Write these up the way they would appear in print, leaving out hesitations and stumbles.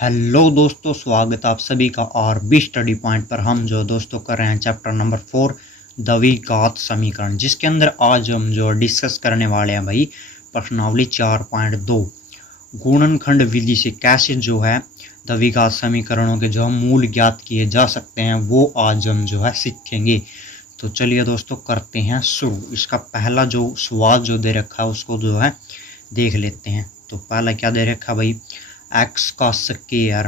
Hello दोस्तों, स्वागत है आप सभी का आरबी स्टडी पॉइंट पर। हम जो दोस्तों कर रहे हैं चैप्टर नंबर 4 द्विघात समीकरण, जिसके अंदर आज हम जो डिस्कस करने वाले हैं भाई प्रश्नावली 4.2 गुणनखंड विधि से कैसे जो है द्विघात समीकरणों के जो मूल ज्ञात किए जा सकते हैं वो आज हम जो है सीखेंगे। तो चलिए दोस्तों करते हैं शुरू। इसका पहला जो सवाल जो दे रखा है उसको जो है देख लेते हैं। तो पहला क्या दे रखा भाई, एक्स का स्क्वायर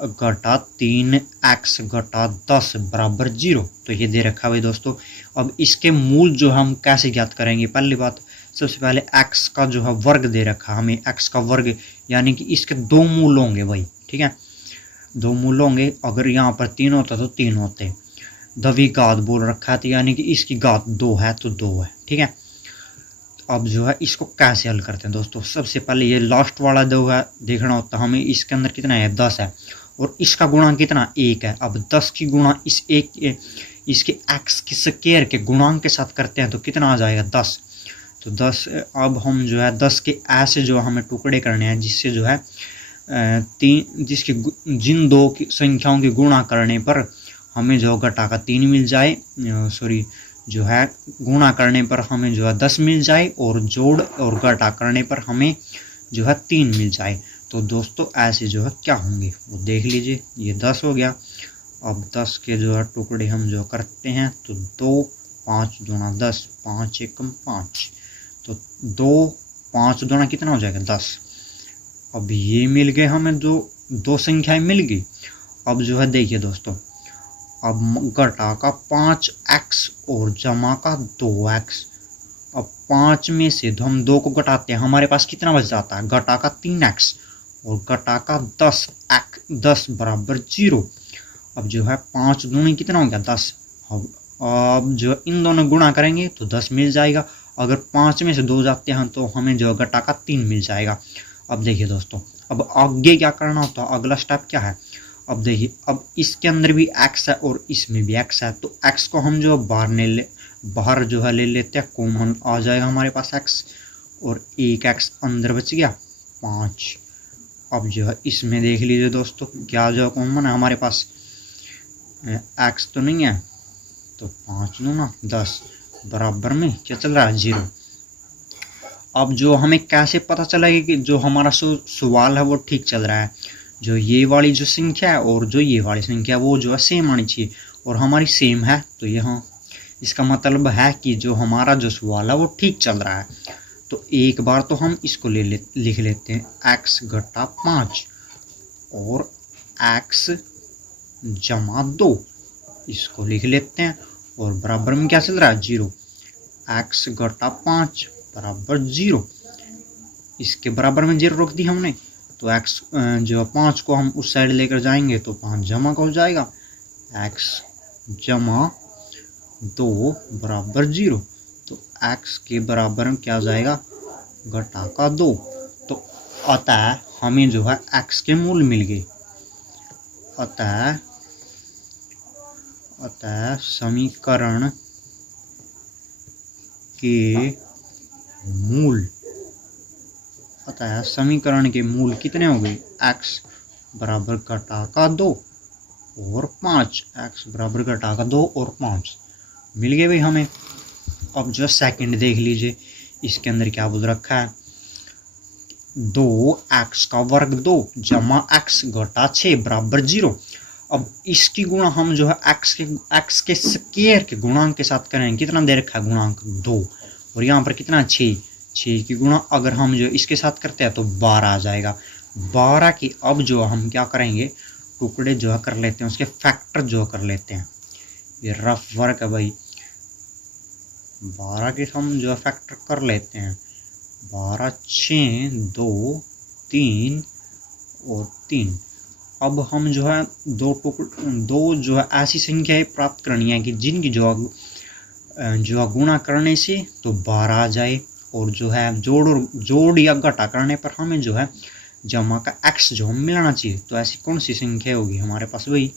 घटा 3x घटा 10 बराबर 0। तो ये दे रखा है भाई दोस्तों। अब इसके मूल जो हम कैसे ज्ञात करेंगे, पहली बात सबसे पहले x का जो है वर्ग दे रखा, हमें x का वर्ग यानी कि इसके दो मूल होंगे भाई, ठीक है, दो मूल होंगे। अगर यहाँ पर 3 होता तो 3 होते। द्विघात बोल रखा है तो यानी कि इसकी घात 2 है तो 2 है, ठीक है। अब जो है इसको कैसे हल करते हैं दोस्तों, सबसे पहले ये लास्ट वाला दो है देखना होता है हमें। इसके अंदर कितना है, 10 है और इसका गुणांक कितना, 1 है। अब 10 की गुणा इस एक इसके x की स्क्वायर के गुणांक के साथ करते हैं तो कितना आ जाएगा, 10। तो 10। अब हम जो है 10 के ऐसे जो हमें टुकड़े करने हैं जिससे जो है जिसके जिन दो की संख्याओं की गुणा करने पर हमें जो घटा का 3 मिल जाए, सॉरी जो है गुणा करने पर हमें जो है 10 मिल जाए और जोड़ और घटा करने पर हमें जो है 3 मिल जाए। तो दोस्तों ऐसे जो है क्या होंगे वो देख लीजिए। ये 10 हो गया। अब 10 के जो है टुकड़े हम जो करते हैं तो 2 5 दूना 10, 5 एकम 5, तो 2 5 दूना कितना हो जाएगा, 10। अब ये मिल गए हमें, दो संख्याएं मिल गई। अब जो है देखिए दोस्तों, अब घटा का 5x और जमा का 2x। अब 5 में से तो हम 2 को घटाते हैं, हमारे पास कितना बच जाता है, घटा का 3x और घटा का 10 बराबर 0। अब जो है 5 दूनी कितना हो गया, 10। अब जो इन दोनों गुणा करेंगे तो 10 मिल जाएगा। अगर 5 में से 2 जाते हैं तो हमें जो घटा का 3 मिल जाएगा। अब देखिए दोस्तों, अब आगे क्या करना होता है, अगला स्टेप क्या है। अब देखिए, अब इसके अंदर भी x है और इसमें भी x है, तो x को हम जो बाहर जो है ले लेते हैं, कॉमन आ जाएगा हमारे पास x और एक x अंदर बच गया 5। अब जो है इसमें देख लीजिए दोस्तों क्या जो कॉमन है हमारे पास, x तो नहीं है, तो 5 दूना 10 बराबर में क्या चल रहा है, 0। अब जो हमें कैसे पता चलेगा कि जो हमारा सवाल है वो ठीक चल रहा है, जो ये वाली जो संख्या है और जो ये वाली संख्या वो जो है सेम आनी चाहिए और हमारी सेम है, तो यहाँ इसका मतलब है कि जो हमारा जो सवाल है वो ठीक चल रहा है। तो एक बार तो हम इसको लिख लेते हैं, x घटा 5 और x जमा 2, इसको लिख लेते हैं और बराबर में क्या चल रहा है, 0। x घटा 5 बराबर 0, इसके बराबर में 0 रख दी हमने, तो x जो 5 को हम उस साइड लेकर जाएंगे तो 5 जमा का हो जाएगा, x जमा 2 बराबर 0। तो x के बराबर में क्या जाएगा, घटा का 2। तो अतः हमें जो है x के मूल मिल गए। अतः समीकरण के मूल, अतः समीकरण के मूल कितने हो गए, x बराबर घटा का 2 और 5, x बराबर घटा का 2 और 5 मिल गए भाई हमें। अब जो सेकंड देख लीजिए, इसके अंदर क्या बोल रखा है, 2x का वर्ग 2 जमा x घटा 6 बराबर 0। अब इसकी गुणा हम जो है x के स्क्वायर के गुणांक के साथ करेंगे, कितना दे रखा है, गुणांक 2 और यहाँ पर कितना 6 की गुणा अगर हम जो इसके साथ करते हैं तो 12 आ जाएगा। 12 की अब जो हम क्या करेंगे, टुकड़े जो है कर लेते हैं, उसके फैक्टर जो कर लेते हैं। ये रफ वर्क है भाई, 12 के हम जो है फैक्टर कर लेते हैं, 12 6 2 3 और 3। अब हम जो है दो जो है ऐसी संख्याएं प्राप्त करनी है कि जिनकी जो गुणा करने से तो 12 आ जाए और जो है जोड़ या घटा करने पर हमें जो है जमा का x जो हम मिलाना चाहिए। तो ऐसी कौन सी संख्या होगी हमारे पास भाई,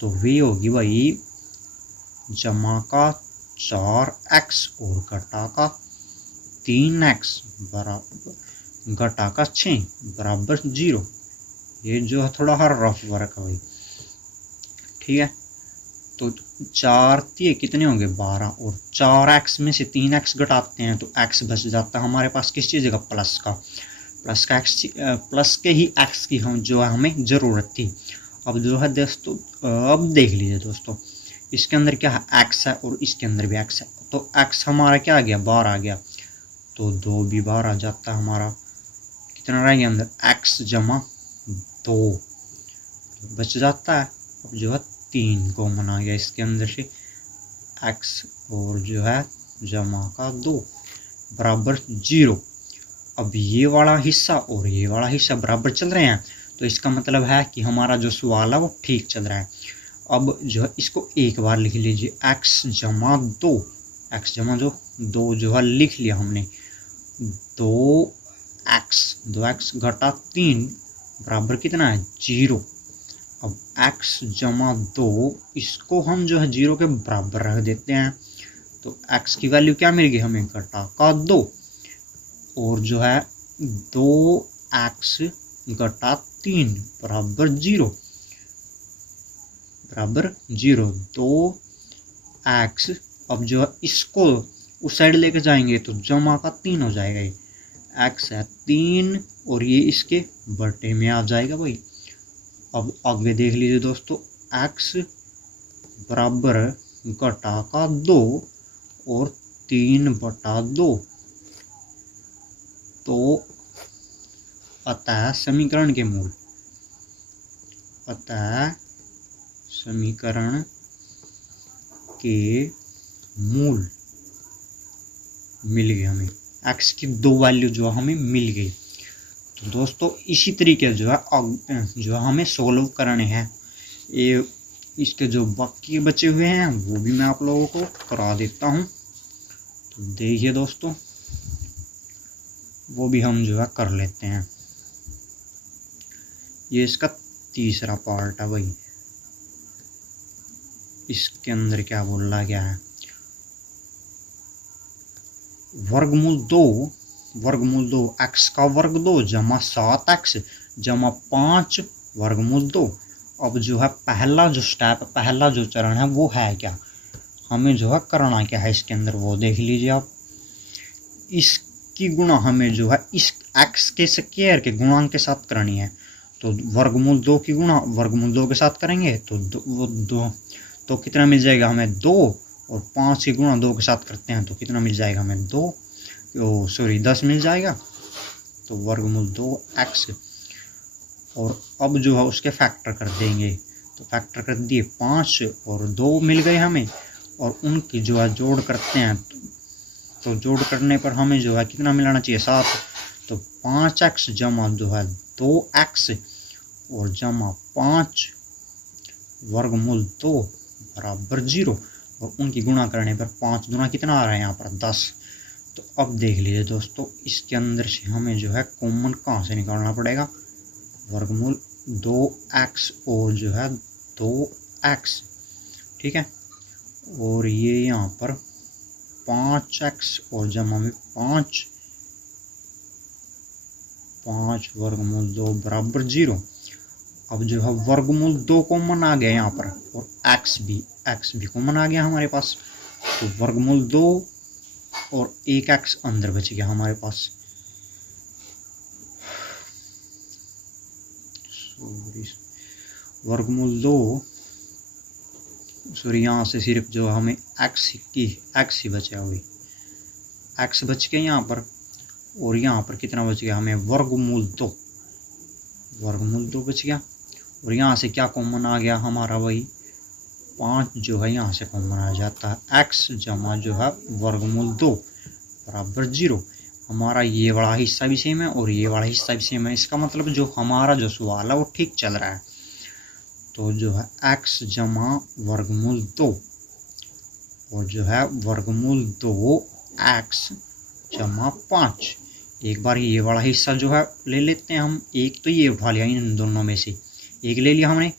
तो वे होगी भाई जमा का 4x और घटा का 3x बराबर घटा का 6 बराबर 0। ये जो है थोड़ा हर रफ वर्क है भाई, ठीक है। तो 4 3 कितने होंगे 12, और 4x में से 3x घटाते हैं तो x बच जाता है हमारे पास किस चीज़ का, प्लस का। x, प्लस के ही x की हम जो है हमें ज़रूरत थी। अब जो है दोस्तों, अब देख लीजिए दोस्तों, इसके अंदर क्या है, x है और इसके अंदर भी x है, तो x हमारा क्या आ गया, 12 आ गया, तो 2 भी बाहर आ जाता है हमारा। कितना रह गया अंदर, x जमा 2 बच जाता है। अब जो है 3 कॉमन आ गया इसके अंदर से, x और जो है जमा का 2 बराबर 0। अब ये वाला हिस्सा और ये वाला हिस्सा बराबर चल रहे हैं, तो इसका मतलब है कि हमारा जो सवाल है वो ठीक चल रहा है। अब जो है इसको एक बार लिख लीजिए, x जमा 2, x जमा जो 2 जो है लिख लिया हमने, 2x घटा 3 बराबर कितना है, 0। अब x जमा 2 इसको हम जो है 0 के बराबर रख देते हैं, तो x की वैल्यू क्या मिल गई हमें, घटा का 2, और जो है 2x घटा 3 बराबर 0, बराबर 0, 2x। अब जो है इसको उस साइड लेके जाएंगे तो जमा का 3 हो जाएगा, ये x है 3 और ये इसके बटे में आ जाएगा भाई। अब आगे देख लीजिए दोस्तों, x बराबर घटा का 2 और 3 बटा 2, तो अतः समीकरण के मूल, अतः समीकरण के मूल मिल गए हमें, x की 2 वैल्यू जो हमें मिल गई। तो दोस्तों इसी तरीके जो है हमें सोल्व करने हैं, ये इसके जो बाकी बचे हुए हैं वो भी मैं आप लोगों को करा देता हूँ। तो देखिए दोस्तों, वो भी हम जो है कर लेते हैं। ये इसका तीसरा पार्ट है भाई, इसके अंदर क्या बोला गया है, वर्गमूल 2 x का वर्ग 2 जमा 7x जमा 5 वर्गमूल 2। अब जो है पहला जो स्टेप, पहला जो चरण है वो है क्या, हमें जो है करना क्या है इसके अंदर, वो देख लीजिए आप। इसकी गुणा हमें जो है इस x के स्क्वायर के गुणांक के साथ करनी है, तो वर्गमूल 2 की गुणा वर्गमूल 2 के साथ करेंगे तो वो 2 तो कितना मिल जाएगा हमें, 2, और 5 की गुणा 2 के साथ करते हैं तो कितना मिल जाएगा हमें, 10 मिल जाएगा। तो वर्गमूल 2x, और अब जो है उसके फैक्टर कर देंगे, तो फैक्टर कर दिए 5 और 2 मिल गए हमें, और उनकी जो है जोड़ करते हैं, तो जोड़ करने पर हमें जो है कितना मिलाना चाहिए, 7। तो 5x जमा जो है 2x और जमा 5 वर्गमूल 2 बराबर 0, और उनकी गुणा करने पर 5 गुना कितना आ रहा है यहाँ पर, 10। तो अब देख लीजिए दोस्तों, इसके अंदर से हमें जो है कॉमन कहाँ से निकालना पड़ेगा, वर्गमूल 2x और जो है 2x, ठीक है, और ये यहाँ पर 5x और जमा में 5 वर्गमूल 2 बराबर 0। अब जो है वर्गमूल 2 कॉमन आ गया यहाँ पर, और x भी कॉमन आ गया हमारे पास, तो वर्गमूल 2 और 1x अंदर बच गया हमारे पास। वर्गमूल 2 यहाँ से सिर्फ जो हमें x ही बचा हुई, x बच गया यहाँ पर, और यहाँ पर कितना बच गया हमें, वर्गमूल 2 बच गया, और यहाँ से क्या कॉमन आ गया हमारा वही 5 जो है यहाँ से कॉमन आ जाता है, x जमा जो है वर्गमूल 2 बराबर 0। हमारा ये वाला हिस्सा भी सेम है और ये वाला हिस्सा भी सेम है, इसका मतलब जो हमारा जो सवाल है वो ठीक चल रहा है। तो जो है x जमा वर्गमूल 2 और जो है वर्गमूल 2x जमा 5। एक बार ये वाला हिस्सा जो है ले लेते हैं हम, एक तो ये उठा लिया इन दोनों में से, एक ले लिया हमने,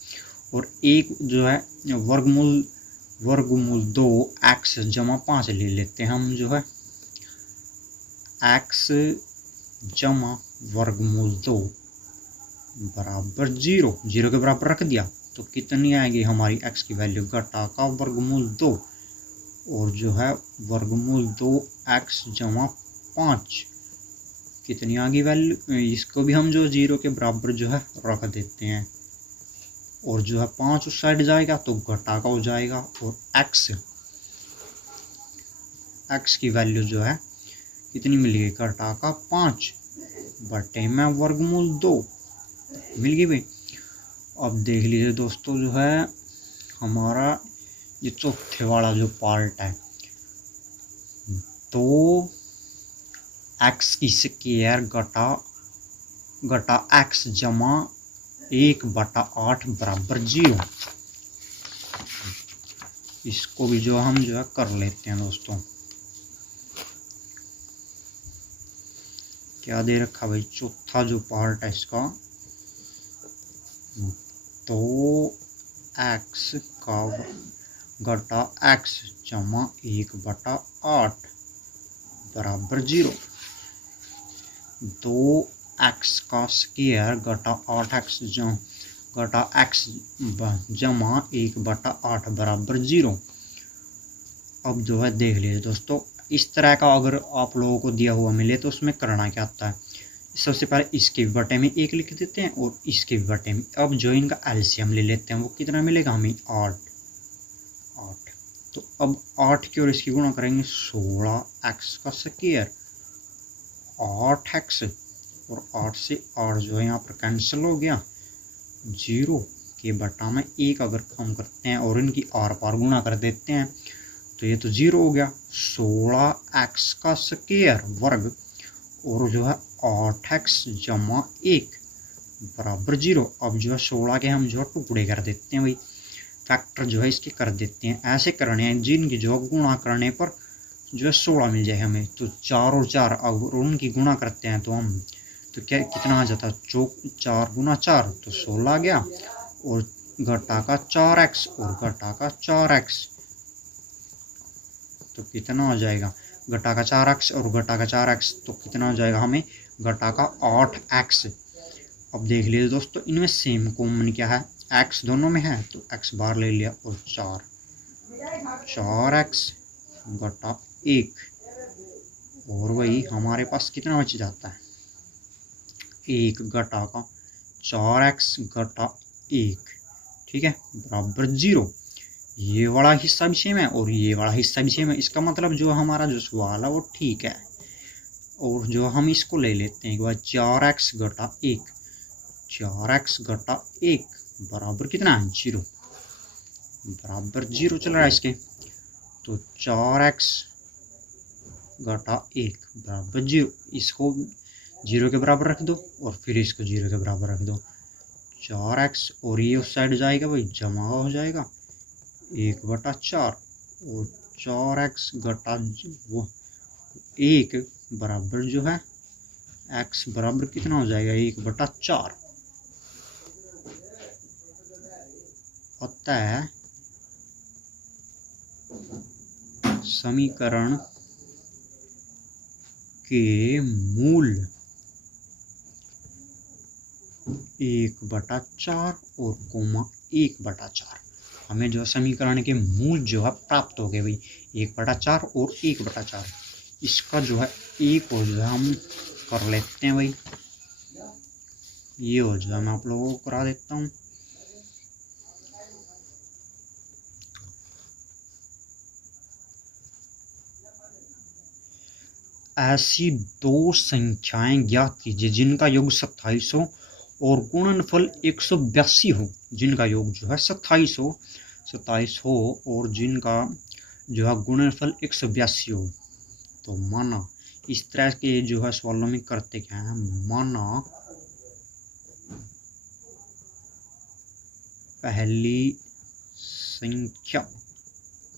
और एक जो है वर्गमूल 2x जमा 5 ले लेते हैं हम, जो है x जमा वर्गमूल 2 बराबर 0, 0 के बराबर रख दिया तो कितनी आएगी हमारी x की वैल्यू, घटा का वर्गमूल 2 और जो है वर्गमूल 2x जमा 5, कितनी आ गई वैल्यू। इसको भी हम जो 0 के बराबर जो है रख देते हैं और जो है 5 उस साइड जाएगा तो घटा का हो जाएगा और x की वैल्यू जो है कितनी मिल गई, घटा का 5 बटे में वर्गमूल 2 मिल गई भाई। अब देख लीजिए दोस्तों जो है हमारा ये चौथे वाला जो पार्ट है, तो x की स्क्वायर घटा x जमा 1/8 बराबर 0। इसको भी जो हम जो है कर लेते हैं दोस्तों। क्या दे रखा भाई, चौथा जो पार्ट है इसका, तो x का घटा x जमा 1/8 बराबर 0। 2x का स्क्वायर घटा 8x घटा x जमा 1/8 बराबर 0। अब जो है देख लीजिए दोस्तों, इस तरह का अगर आप लोगों को दिया हुआ मिले तो उसमें करना क्या आता है, सबसे पहले इसके बटे में 1 लिख देते हैं और इसके बटे में, अब जो इनका एलसीएम ले लेते हैं वो कितना मिलेगा हमें, 8। तो अब 8 की और इसकी गुणा करेंगे 16x का स्क्वायर, 8x और 8 से 8 जो है यहाँ पर कैंसिल हो गया, 0 के बटा में 1 अगर कम करते हैं और इनकी आर पार गुणा कर देते हैं तो ये तो 0 हो गया। 16x का स्क्वायर वर्ग और जो है 8x जमा 1 बराबर 0। अब जो है 16 के हम जो है टुकड़े कर देते हैं भाई, फैक्टर जो है इसके कर देते हैं, ऐसे करने हैं जिनकी जो गुणा करने पर जो है 16 मिल जाए हमें। तो 4 और 4 अगर उनकी गुणा करते हैं तो हम तो क्या कितना आ जाता है, 4 गुना 4 तो 16 आ गया और घटा का 4x और घटा का 4x तो कितना हो जाएगा, घटा का 4x और घटा का 4x तो कितना हो जाएगा हमें, घटा का 8x। अब देख लीजिए दोस्तों इनमें सेम कॉमन क्या है, x दोनों में है तो x बार ले लिया और 4x घटा 1 और वही हमारे पास कितना बच जाता है, 1 घटा का 4x घटा 1, ठीक है, बराबर 0। ये वाला हिस्सा भी सेम है और ये वाला हिस्सा भी सेम है, इसका मतलब जो हमारा जो सवाल है वो ठीक है। और जो हम इसको ले लेते हैं एक बार, 4x घटा 1, 4x घटा 1 बराबर कितना है, 0, बराबर 0 चल रहा है इसके। तो 4x घटा 1 बराबर 0, इसको 0 के बराबर रख दो और फिर इसको 0 के बराबर रख दो, 4x और ये उस साइड जाएगा भाई, जमा हो जाएगा 1/4 और 4x घटा वो 1 बराबर जो है x बराबर कितना हो जाएगा, 1/4 होता है। समीकरण के मूल 1/4 और कोमा 1/4, हमें जो समीकरण के मूल जो है प्राप्त हो गए भाई, 1/4 और 1/4। इसका जो है एक हो जो है हम कर लेते हैं भाई, ये हो जो है मैं आप लोगों को करा देता हूँ। ऐसी दो संख्याएं ज्ञात कीजिए जिनका योग 2700 और गुणनफल 182 हो, जिनका योग जो है 2700 हो और जिनका जो है गुणनफल 182 हो। तो माना इस तरह के जो है सवालों में करते क्या है, माना पहली संख्या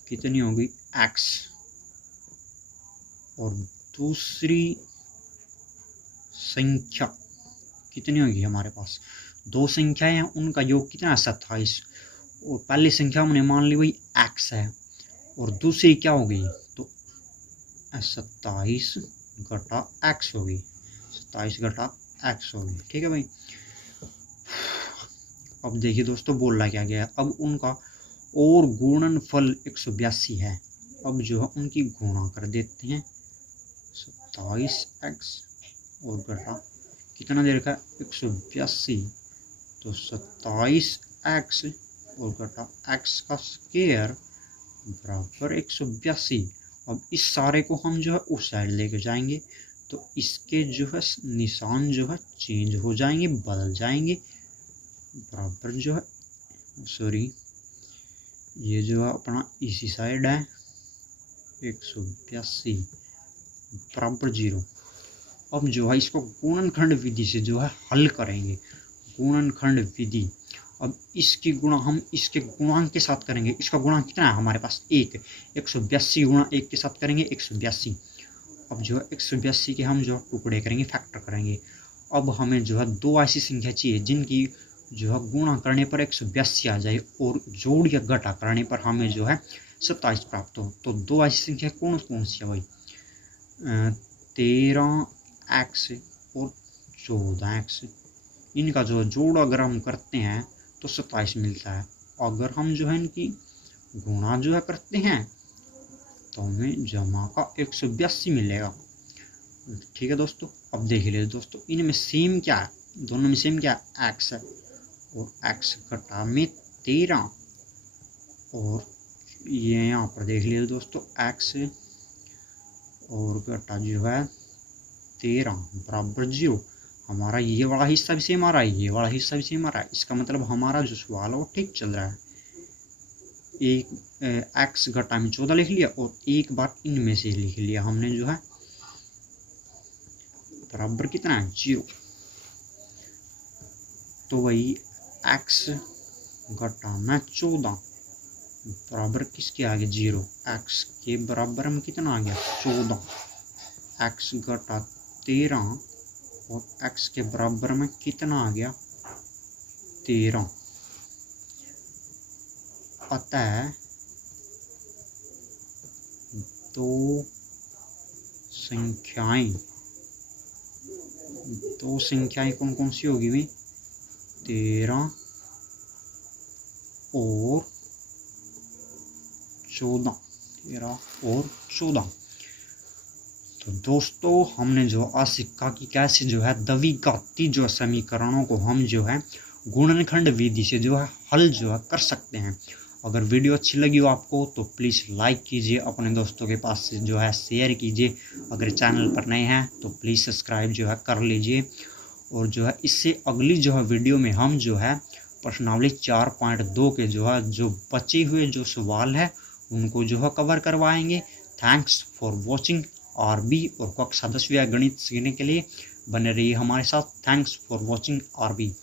कितनी होगी x और दूसरी संख्या कितनी होगी, हमारे पास दो संख्याएं हैं उनका योग कितना है 27, और पहली संख्या हमने मान ली वही x है और दूसरी क्या होगी तो 27 घटा x होगी, 27 घटा x होगी, ठीक है भाई। अब देखिए दोस्तों बोल रहा क्या गया, अब उनका और गुणनफल 182 है। अब जो है उनकी गुणा कर देते हैं, 27x और घटा कितना दे रखा है 182, तो 27x और घटा x का स्क्वायर बराबर 182। अब इस सारे को हम जो है उस साइड लेके जाएंगे तो इसके जो है निशान जो है चेंज हो जाएंगे, बदल जाएंगे। बराबर जो है सॉरी ये जो है अपना इसी साइड है 182 बराबर 0। अब जो है इसको गुणनखंड विधि से जो है हल करेंगे, गुणनखंड विधि। अब इसकी गुणा हम इसके गुणांक के साथ करेंगे। इसका गुणांक कितना है हमारे पास 1, 182 गुणा 1 के साथ करेंगे 182। अब जो है 182 के हम जो है टुकड़े करेंगे, फैक्टर करेंगे। अब हमें जो है दो ऐसी संख्या चाहिए जिनकी जो है गुणा करने पर 182 आ जाए और जोड़ या घटा करने पर हमें जो है 27 प्राप्त हो। तो दो ऐसी संख्या कौन कौन सी है भाई, 13x और 14x। इनका जो जोड़ अगर हम करते हैं तो 27 मिलता है। अगर हम जो है इनकी गुणा जो है करते हैं तो हमें जमा का 182 मिलेगा। ठीक है दोस्तों, अब देख लीजिए दोस्तों इनमें सेम क्या है, दोनों में सेम क्या है, x है और x घटा में 13 और ये यहाँ पर देख लीजिए दोस्तों x और घटा जो है 13 बराबर 0। हमारा ये वाला हिस्सा भी सेम आ रहा है, ये वाला हिस्सा भी सेम आ रहा है। इसका मतलब हमारा जो सवाल है वो ठीक चल रहा है। एक x घटा में 14 लिख लिया और एक बार इनमें से लिख लिया हमने जो है बराबर कितना है 0। तो वही x घटा में 14 बराबर किसके आगे 0, x के बराबर में कितना आ गया 14, x घटा 13 और x के बराबर में कितना आ गया 13। अतः दो संख्याएं कौन कौन सी होगी भाई, 13 और 14, 13 और 14। तो दोस्तों हमने जो आज सीखा कि कैसे जो है द्विघाती जो समीकरणों को हम जो है गुणनखंड विधि से जो है हल जो है कर सकते हैं। अगर वीडियो अच्छी लगी हो आपको तो प्लीज़ लाइक कीजिए, अपने दोस्तों के पास से जो है शेयर कीजिए। अगर चैनल पर नए हैं तो प्लीज़ सब्सक्राइब जो है कर लीजिए। और जो है इससे अगली जो है वीडियो में हम जो है प्रश्नावली 4.2 के जो है जो बचे हुए जो सवाल है उनको जो है कवर करवाएंगे। Thanks for watching. आरबी और कक्षा 10वीं गणित सीखने के लिए बने रहिए हमारे साथ। Thanks for watching RB.